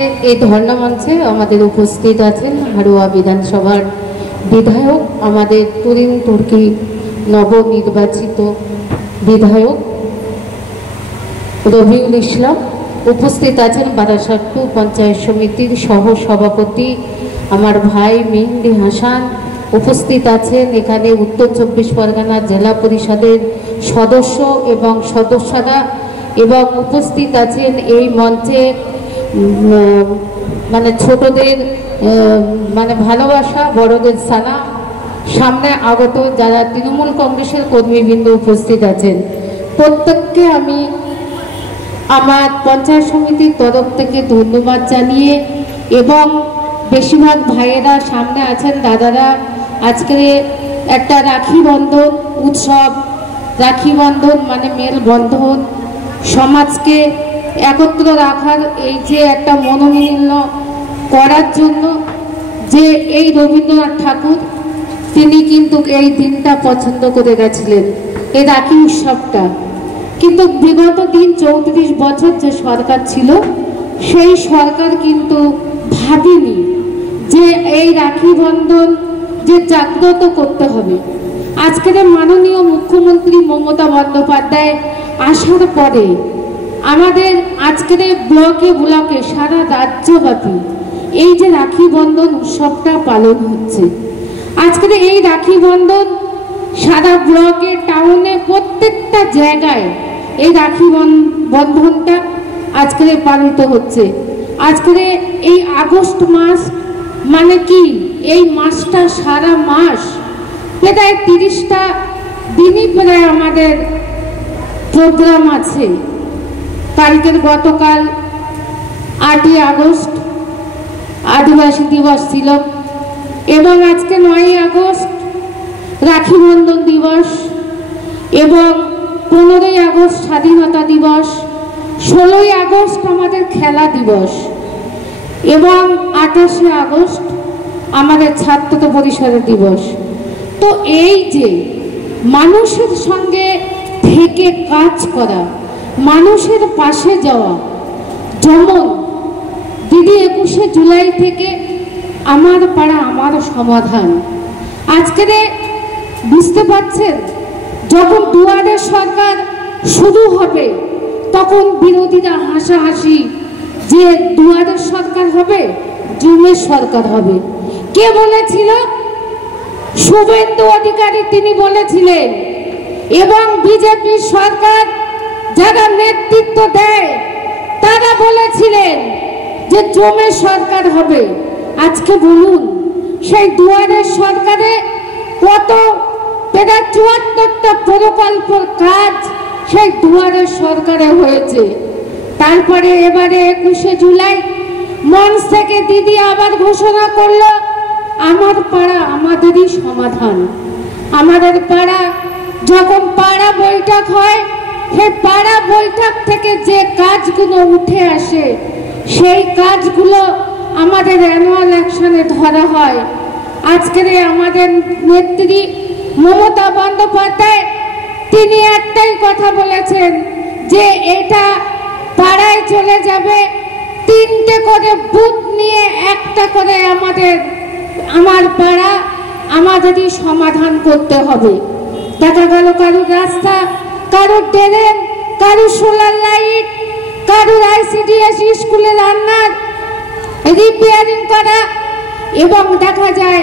এই ধর্ণা মঞ্চে আমাদের উপস্থিত আছেন হাড়োয়া বিধানসভার বিধায়ক, আমাদের তরুণ তুর্কি নবনির্বাচিত বিধায়ক রবিউল ইসলাম। উপস্থিত আছেন বারাসাত পঞ্চায়েত সমিতির সহ সভাপতি আমার ভাই মেহেদি হাসান। উপস্থিত আছেন এখানে উত্তর ২৪ পরগনা জেলা পরিষদের সদস্য এবং সদস্যরা, এবং উপস্থিত আছেন এই মঞ্চে মানে ছোটদের মানে ভালোবাসা, বড়দের সালাম, সামনে আগত যারা তৃণমূল কংগ্রেসের কর্মীবৃন্দ উপস্থিত আছেন, প্রত্যেককে আমি আমার পঞ্চায়েত সমিতির তরফ থেকে ধন্যবাদ জানিয়ে, এবং বেশিরভাগ ভাইয়েরা সামনে আছেন, দাদারা আজকে একটা রাখি বন্ধন উৎসব, রাখি বন্ধন মানে মেলবন্ধন, সমাজকে একত্র রাখার এই যে একটা মনোমালিন্য করার জন্য যে এই রবীন্দ্রনাথ ঠাকুর তিনি কিন্তু এই দিনটা পছন্দ করে গেছিলেন, এই রাখি উৎসবটা। কিন্তু বিগত দিন ৩৪ বছর যে সরকার ছিল সেই সরকার কিন্তু ভাবেনি যে এই রাখি বন্ধন যে জাগ্রত করতে হবে। আজকের মাননীয় মুখ্যমন্ত্রী মমতা বন্দ্যোপাধ্যায় আসার পরে আমাদের আজকের ব্লকে ব্লকে সারা রাজ্যব্যাপী এই যে রাখি বন্ধন উৎসবটা পালন হচ্ছে। আজকের এই রাখি বন্ধন সারা ব্লকে টাউনে প্রত্যেকটা জায়গায় এই রাখি বন্ধনটা আজকের পালিত হচ্ছে। আজকের এই আগস্ট মাস মানে কি, এই মাসটা সারা মাস প্রায় ৩০টা দিনই প্রায় আমাদের প্রোগ্রাম আছে। কালকের গতকাল ৮ই আগস্ট আদিবাসী দিবস ছিল, এবং আজকে ৯ই আগস্ট রাখি বন্ধন দিবস, এবং ১৫ই আগস্ট স্বাধীনতা দিবস, ১৬ই আগস্ট আমাদের খেলা দিবস, এবং ২৮শে আগস্ট আমাদের ছাত্র পরিষদের দিবস। তো এই যে মানুষের সঙ্গে থেকে কাজ করা, মানুষের পাশে যাওয়া, যেমন দিদি ২১শে জুলাই থেকে আমার পাড়া আমার সমাধান, আজকের বুঝতে পারছেন যখন দুয়ারের সরকার শুরু হবে তখন বিরোধীরা হাসাহাসি যে দুয়ারের সরকার হবে, জুমের সরকার হবে। কে বলেছিল? শুভেন্দু অধিকারী তিনি বলেছিলেন, এবং বিজেপি সরকার যারা নেতৃত্ব দেয় তারা বলেছিলেন যে জুমের সরকার হবে। আজকে বলুন সেই দুয়ারের সরকারে কত প্রায় ৭৪টা প্রকল্পের কাজ সেই দুয়ারের সরকারে হয়েছে। তারপরে এবারে ২১শে জুলাই মঞ্চ থেকে দিদি আবার ঘোষণা করলো আমার পাড়া আমাদেরই সমাধান। আমাদের পাড়া যখন পাড়া বৈঠক হয়, সেই পাড়া বৈঠক থেকে যে কাজগুলো উঠে আসে সেই কাজগুলো আমাদের অ্যানুয়াল অ্যাকশনে ধরা হয়। আজকের আমাদের নেত্রী মমতা বন্দ্যোপাধ্যায় তিনি একটাই কথা বলেছেন যে এটা পাড়ায় চলে যাবে, ৩টে করে বুথ নিয়ে একটা করে আমার পাড়া আমাদেরই সমাধান করতে হবে। দেখা গেল কারুর রাস্তা, কারুর ড্রেন, কারুর সোলার লাইট, কারুর ICDS স্কুলে রান্নার রিপেয়ারিং করা, এবং দেখা যায়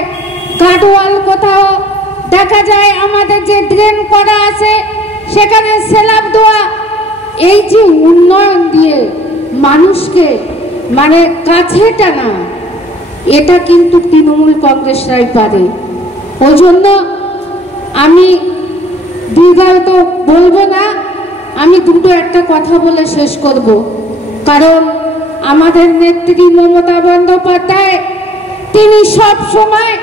গার্ডওয়াল কোথাও দেখা যায় আমাদের যে ড্রেন করা আছে সেখানে স্ল্যাব দেওয়া। এই যে উন্নয়ন দিয়ে মানুষকে মানে কাছে টানা, এটা কিন্তু তৃণমূল কংগ্রেসরাই পারে। ওই জন্য আমি দীর্ঘায়িত বলবো না, আমি দুটো একটা কথা বলে শেষ করব। কারণ আমাদের নেত্রী মমতা বন্দ্যোপাধ্যায় তিনি সব সময়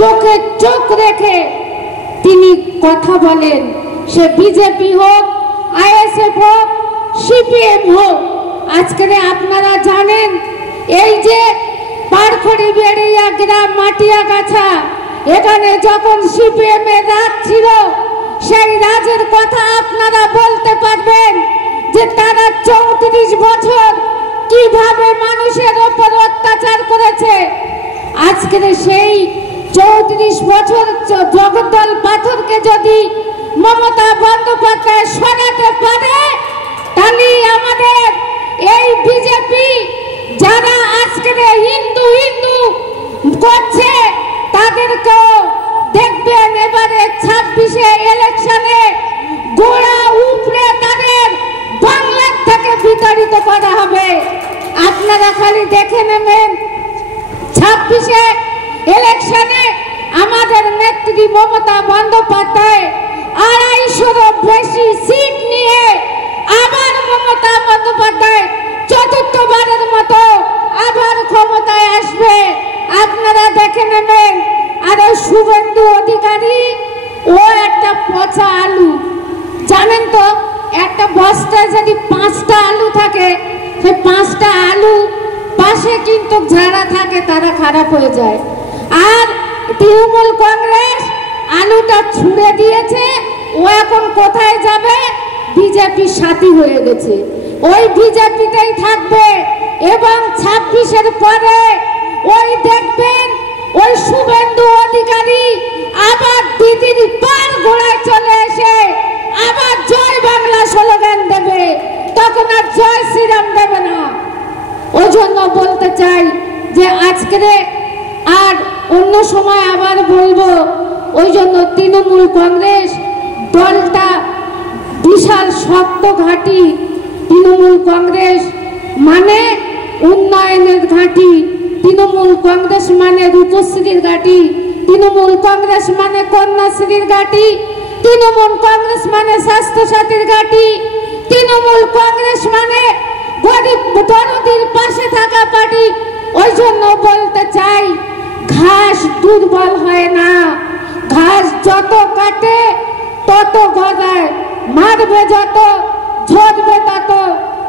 চোখে চোখ রেখে তিনি কথা বলেন, সে বিজেপি হোক, ISF হোক, CPM হোক। আজকে আপনারা জানেন এই যে পারখড়ি বেড়িয়া গ্রাম মাটিয়াগাছা, এখানে যখন CPM এর রাজ ছিল সেই রাজের কথা আপনারা বলতে পারবেন যে তারা ৩৪ বছর কিভাবে মানুষের আজকের সেই 34 বছর জগদ্দল পাথরকে যদি মমতা বন্দ্যোপাধ্যায় সরাতে পারে, তাহলে আমাদের এই বিজেপি যারা আজকের হিন্দু হিন্দু করছে তাদেরকেও দেখবেন এবারে 26-এ ইলেকশনে গোড়া উপরে তাদের বাংলার থেকে বিতাড়িত করা হবে। আপনারা খালি দেখে নেবেন 26-এ ইলেকশনে আমাদের নেত্রী মমতা বন্দ্যোপাধ্যায় 250-রও বেশি সিট নিয়ে আবার মমতা বন্দ্যোপাধ্যায় চতুর্থবারের মতো আবার ক্ষমতায় আসবে। আপনারা দেখে নেবেন। আর শুভেন্দু অধিকারী ও একটা পচা আলু, জানেন তো একটা বস্তায় যদি 5টা আলু থাকে, সেই 5টা আলু পাশে কিন্তু যারা থাকে তারা খারাপ হয়ে যায়। আর তৃণমূল কংগ্রেস আলুটা ছুঁড়ে দিয়েছে, ও এখন কোথায় যাবে? বিজেপির সাথী হয়ে গেছে, ওই বিজেপিতেই থাকবে। এবং 26-এর পরে ওই দেখবেন ওই শুভেন্দু অধিকারী আবার দিদির পার ঘোড়ায় চলে এসে আবার জয় বাংলা স্লোগান দেবে, তখন আর জয় শ্রীরাম দেবে না। ওই জন্য বলতে চাই যে আজকের আর অন্য সময় আবার বলবো, ওই জন্য তৃণমূল কংগ্রেস দলটা বিশাল শক্ত ঘাঁটি। তৃণমূল কংগ্রেস মানে উন্নয়নের ঘাঁটি, তৃণমূল কংগ্রেস মানে রূপশ্রীর ঘাঁটি, তৃণমূল কংগ্রেস মানে কন্যাশ্রীর ঘাঁটি, তৃণমূল কংগ্রেস মানে স্বাস্থ্যসাথীর ঘাঁটি, তৃণমূল কংগ্রেস মানে গরিব দরদির পাশে থাকা পার্টি। ওই জন্য বলতে চাই, ঘাস দুর্বল হয় না, ঘাস যত কাটে তত গজায়, মারবে যত ঝরবে তত,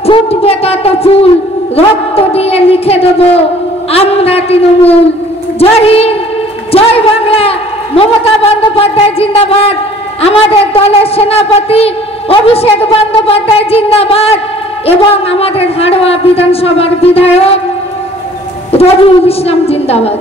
ফুটবে তত ফুল, রক্ত দিয়ে লিখে দেব আমরা তৃণমূল। জয় হিন্দ, জয় বাংলা। মমতা বন্দ্যোপাধ্যায় জিন্দাবাদ। আমাদের দলের সেনাপতি অভিষেক বন্দ্যোপাধ্যায় জিন্দাবাদ। এবং আমাদের হাড়োয়া বিধানসভার বিধায়ক রবিউল ইসলাম জিন্দাবাদ।